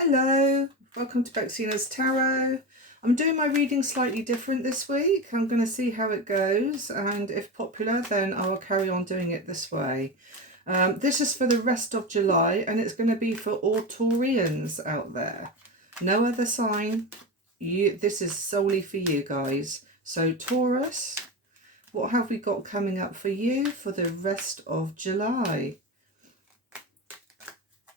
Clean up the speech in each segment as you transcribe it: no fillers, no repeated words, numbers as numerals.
Hello, welcome to Bexina's Tarot. I'm doing my reading slightly different this week. I'm going to see how it goes, and if popular then I'll carry on doing it this way. This is for the rest of July, and it's going to be for all Taurians out there. No other sign. This is solely for you guys. So Taurus, what have we got coming up for you for the rest of July?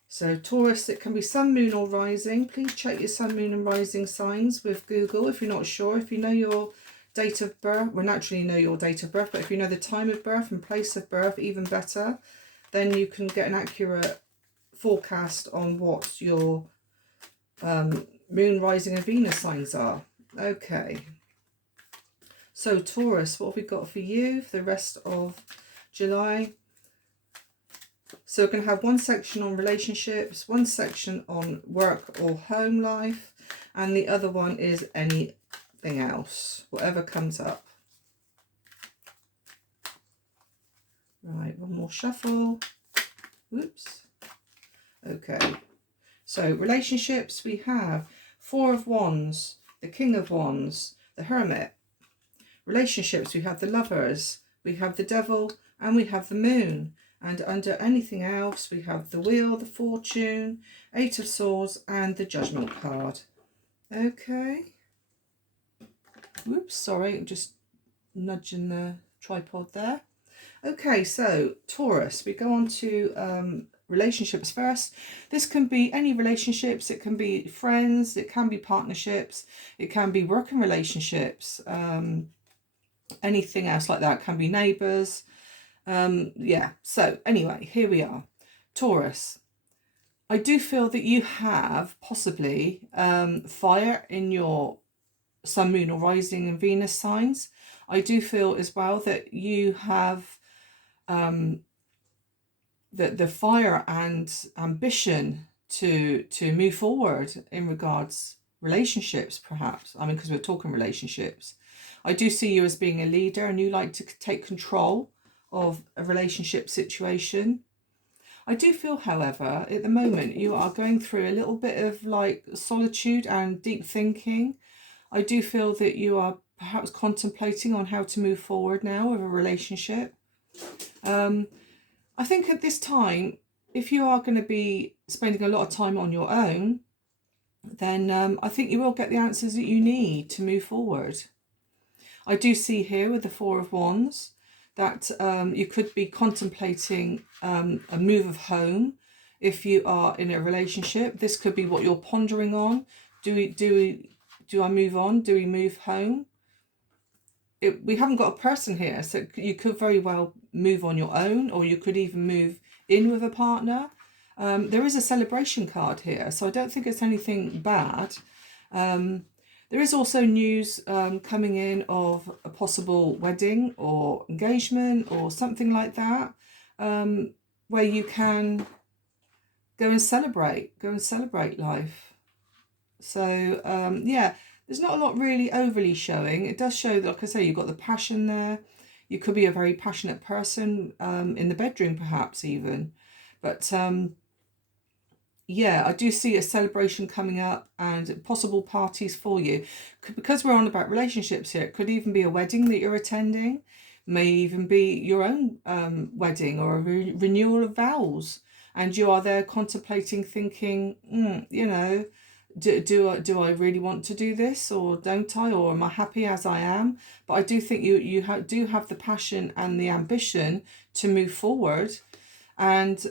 So Taurus, it can be sun, moon or rising. Please check your sun, moon and rising signs with Google if you're not sure. If you know your date of birth, well, naturally you know your date of birth, but if you know the time of birth and place of birth, even better, then you can get an accurate forecast on what your moon, rising and Venus signs are. Okay. So Taurus, what have we got for you for the rest of July? So we're going to have one section on relationships, one section on work or home life, and the other one is anything else, whatever comes up. Right, one more shuffle. Whoops. Okay. So relationships, we have Four of Wands, the King of Wands, the Hermit. Relationships, we have the Lovers, we have the Devil, and we have the Moon. And under anything else, we have the Wheel, the Fortune, Eight of Swords, and the Judgment card. Okay. Whoops, sorry, I'm just nudging the tripod there. Okay, so Taurus, we go on to relationships first. This can be any relationships. It can be friends, it can be partnerships, it can be working relationships, anything else like that. It can be neighbours. Yeah, so anyway, here we are. Taurus, I do feel that you have possibly fire in your sun, moon or rising and Venus signs. I do feel as well that you have the fire and ambition to move forward in regards relationships, perhaps. I mean, because we're talking relationships. I do see you as being a leader, and you like to take control of a relationship situation. I do feel, however, at the moment you are going through a little bit of like solitude and deep thinking. I do feel that you are perhaps contemplating on how to move forward now with a relationship. I think at this time, if you are going to be spending a lot of time on your own, then I think you will get the answers that you need to move forward. I do see here with the Four of Wands that you could be contemplating a move of home if you are in a relationship. This could be what you're pondering on. Do I move on? Do we move home? We haven't got a person here, so you could very well move on your own, or you could even move in with a partner. There is a celebration card here, so I don't think it's anything bad. There is also news coming in of a possible wedding or engagement or something like that, where you can go and celebrate life. So, yeah, there's not a lot really overly showing. It does show that, like I say, you've got the passion there. You could be a very passionate person in the bedroom, perhaps even. But yeah, I do see a celebration coming up and possible parties for you. Because we're on about relationships here, it could even be a wedding that you're attending. May even be your own wedding or a renewal of vows. And you are there contemplating, thinking, you know, do I really want to do this, or don't I, or am I happy as I am? But I do think you do have the passion and the ambition to move forward. And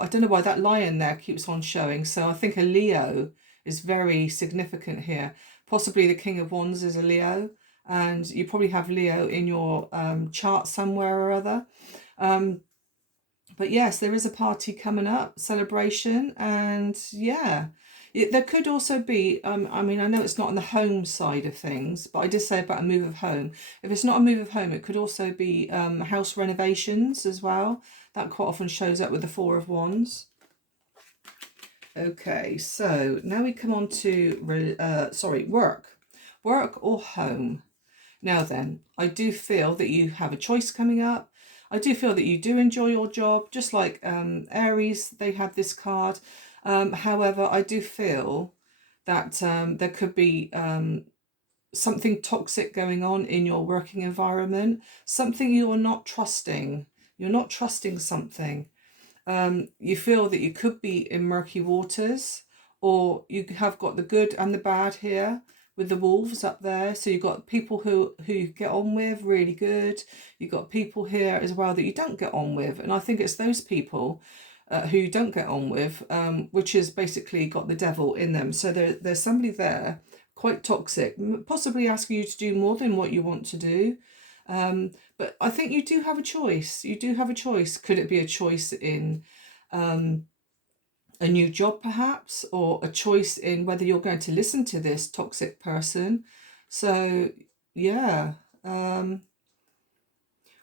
I don't know why that lion there keeps on showing. So I think a Leo is very significant here. Possibly the King of Wands is a Leo, and you probably have Leo in your chart somewhere or other. But yes, there is a party coming up, celebration, and yeah. There could also be, I mean, I know it's not on the home side of things, but I did say about a move of home. If it's not a move of home, it could also be house renovations as well. That quite often shows up with the Four of Wands. Okay, so now we come on to, work. Work or home. Now then, I do feel that you have a choice coming up. I do feel that you do enjoy your job, just like Aries, they have this card. However, I do feel that there could be something toxic going on in your working environment, something you're not trusting. You're not trusting something. You feel that you could be in murky waters, or you have got the good and the bad here with the wolves up there. So you've got people who you get on with really good. You've got people here as well that you don't get on with. And I think it's those people who you don't get on with, which has basically got the devil in them. So there's somebody there, quite toxic, possibly asking you to do more than what you want to do. But I think you do have a choice. You do have a choice. Could it be a choice in a new job perhaps, or a choice in whether you're going to listen to this toxic person? So yeah, of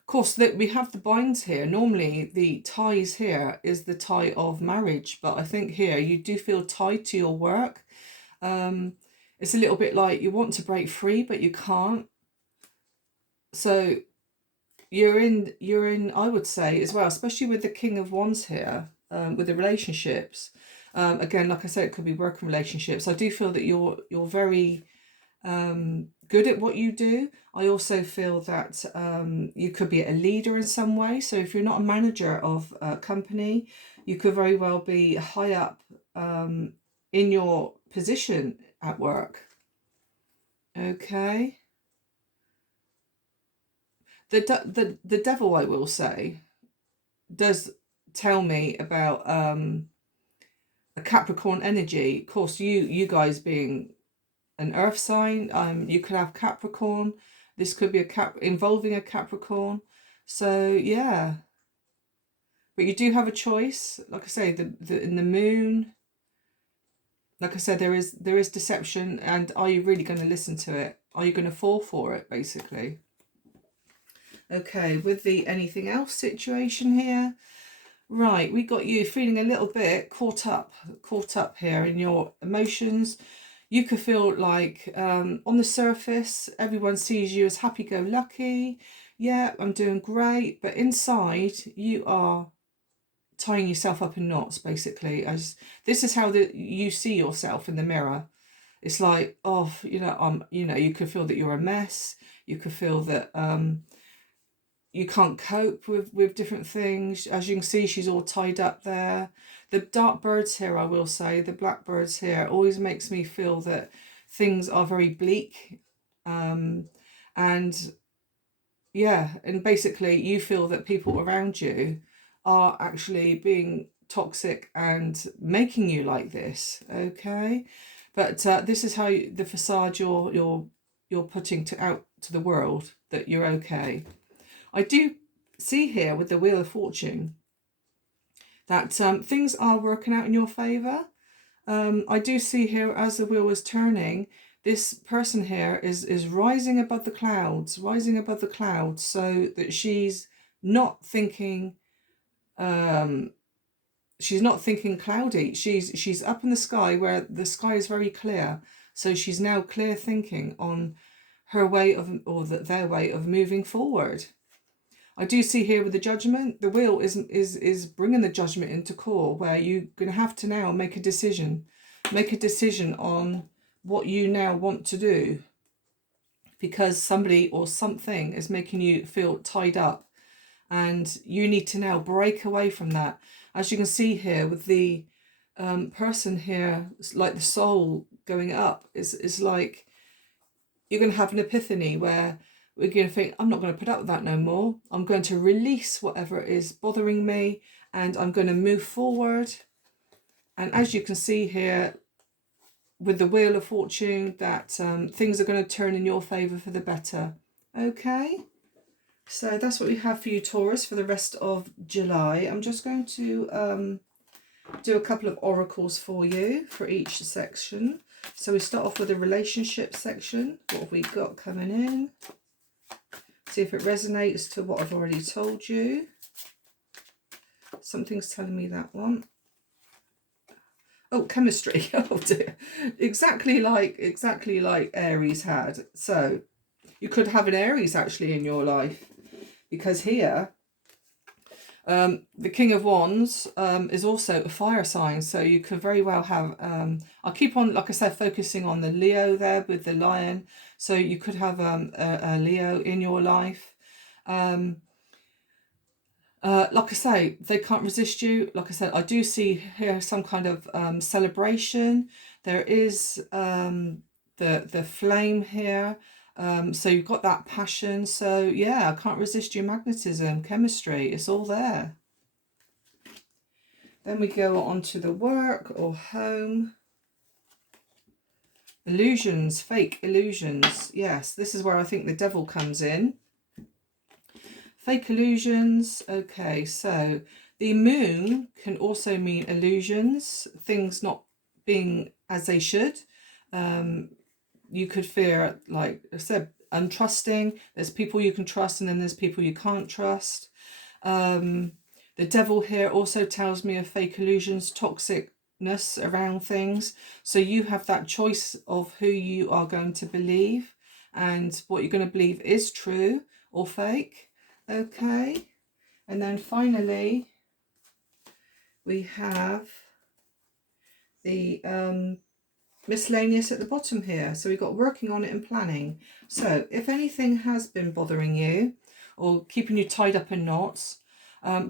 course that we have the binds here. Normally the ties here is the tie of marriage, but I think here you do feel tied to your work. It's a little bit like you want to break free but you can't. So you're in I would say as well, especially with the King of Wands here, with the relationships. Again, like I said, it could be working relationships. I do feel that you're very good at what you do. I also feel that you could be a leader in some way. So if you're not a manager of a company, you could very well be high up in your position at work. Okay. The devil, I will say, does tell me about a Capricorn energy. Of course, you guys being an earth sign, you could have Capricorn. This could be involving a Capricorn. So yeah, but you do have a choice. Like I say, in the moon, like I said, there is deception, and are you really going to listen to it? Are you going to fall for it, basically? Okay, with the anything else situation here. Right, we got you feeling a little bit caught up here in your emotions. You could feel like on the surface, everyone sees you as happy-go-lucky. Yeah, I'm doing great. But inside, you are tying yourself up in knots, basically. As this is how you see yourself in the mirror. It's like, oh, you could feel that you're a mess. You could feel that you can't cope with different things. As you can see, she's all tied up there. The dark birds here, I will say, the blackbirds here, always makes me feel that things are very bleak. And yeah, and basically you feel that people around you are actually being toxic and making you like this. Okay, but this is how the facade you're putting out to the world, that you're okay. I do see here with the Wheel of Fortune that things are working out in your favour. I do see here as the wheel is turning, this person here is rising above the clouds, so that she's not thinking cloudy. She's up in the sky where the sky is very clear. So she's now clear thinking on her way of, or their way of moving forward. I do see here with the judgment, the wheel is bringing the judgment into core, where you're going to have to now make a decision on what you now want to do, because somebody or something is making you feel tied up, and you need to now break away from that. As you can see here with the person here, like the soul going up, is like you're going to have an epiphany where we're going to think, I'm not going to put up with that no more. I'm going to release whatever is bothering me, and I'm going to move forward. And as you can see here with the Wheel of Fortune, that things are going to turn in your favour for the better. Okay, so that's what we have for you, Taurus, for the rest of July. I'm just going to do a couple of oracles for you for each section. So we start off with the relationship section. What have we got coming in? See if it resonates to what I've already told you. Something's telling me that one. Oh, chemistry. Oh dear. Exactly like Aries had. So you could have an Aries actually in your life, because here The King of Wands is also a fire sign, so you could very well have, I'll keep on, like I said, focusing on the Leo there with the lion, so you could have a Leo in your life. Like I say, they can't resist you. Like I said, I do see here some kind of celebration. There is the flame here. So you've got that passion. So yeah, I can't resist your magnetism, chemistry. It's all there. Then we go on to the work or home. Illusions, fake illusions. Yes, this is where I think the devil comes in. Fake illusions. Okay, so the moon can also mean illusions, things not being as they should. You could fear, like I said, untrusting. There's people you can trust and then there's people you can't trust. The devil here also tells me of fake illusions, toxicness around things. So you have that choice of who you are going to believe and what you're going to believe is true or fake. Okay. And then finally, we have the miscellaneous at the bottom here. So we've got working on it and planning. So if anything has been bothering you or keeping you tied up in knots,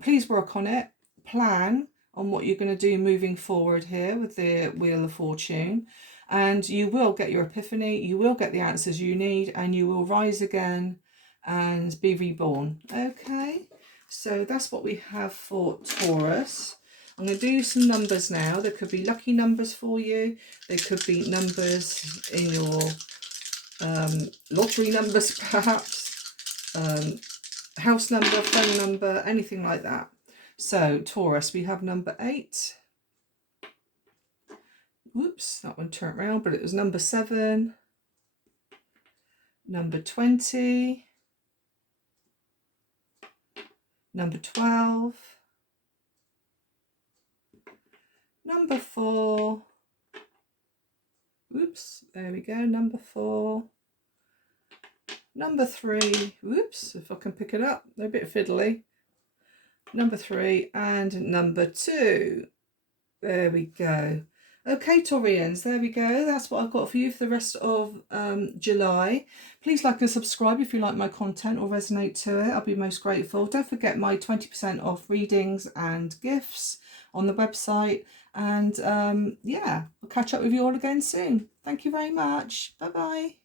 please work on it. Plan on what you're going to do moving forward here with the Wheel of Fortune. And you will get your epiphany. You will get the answers you need and you will rise again and be reborn. Okay, so that's what we have for Taurus. I'm going to do some numbers now. There could be lucky numbers for you. There could be numbers in your lottery numbers, perhaps. House number, phone number, anything like that. So Taurus, we have number 8. Whoops, that one turned around, but it was number 7. Number 20. Number 12. Number 4. Oops, there we go, number 4. Number 3, whoops, if I can pick it up, they're a bit fiddly. Number 3 and number 2. There we go. Okay, Taurians, there we go. That's what I've got for you for the rest of July. Please like and subscribe if you like my content or resonate to it. I'll be most grateful. Don't forget my 20% off readings and gifts on the website. And yeah, I'll catch up with you all again soon. Thank you very much. Bye-bye.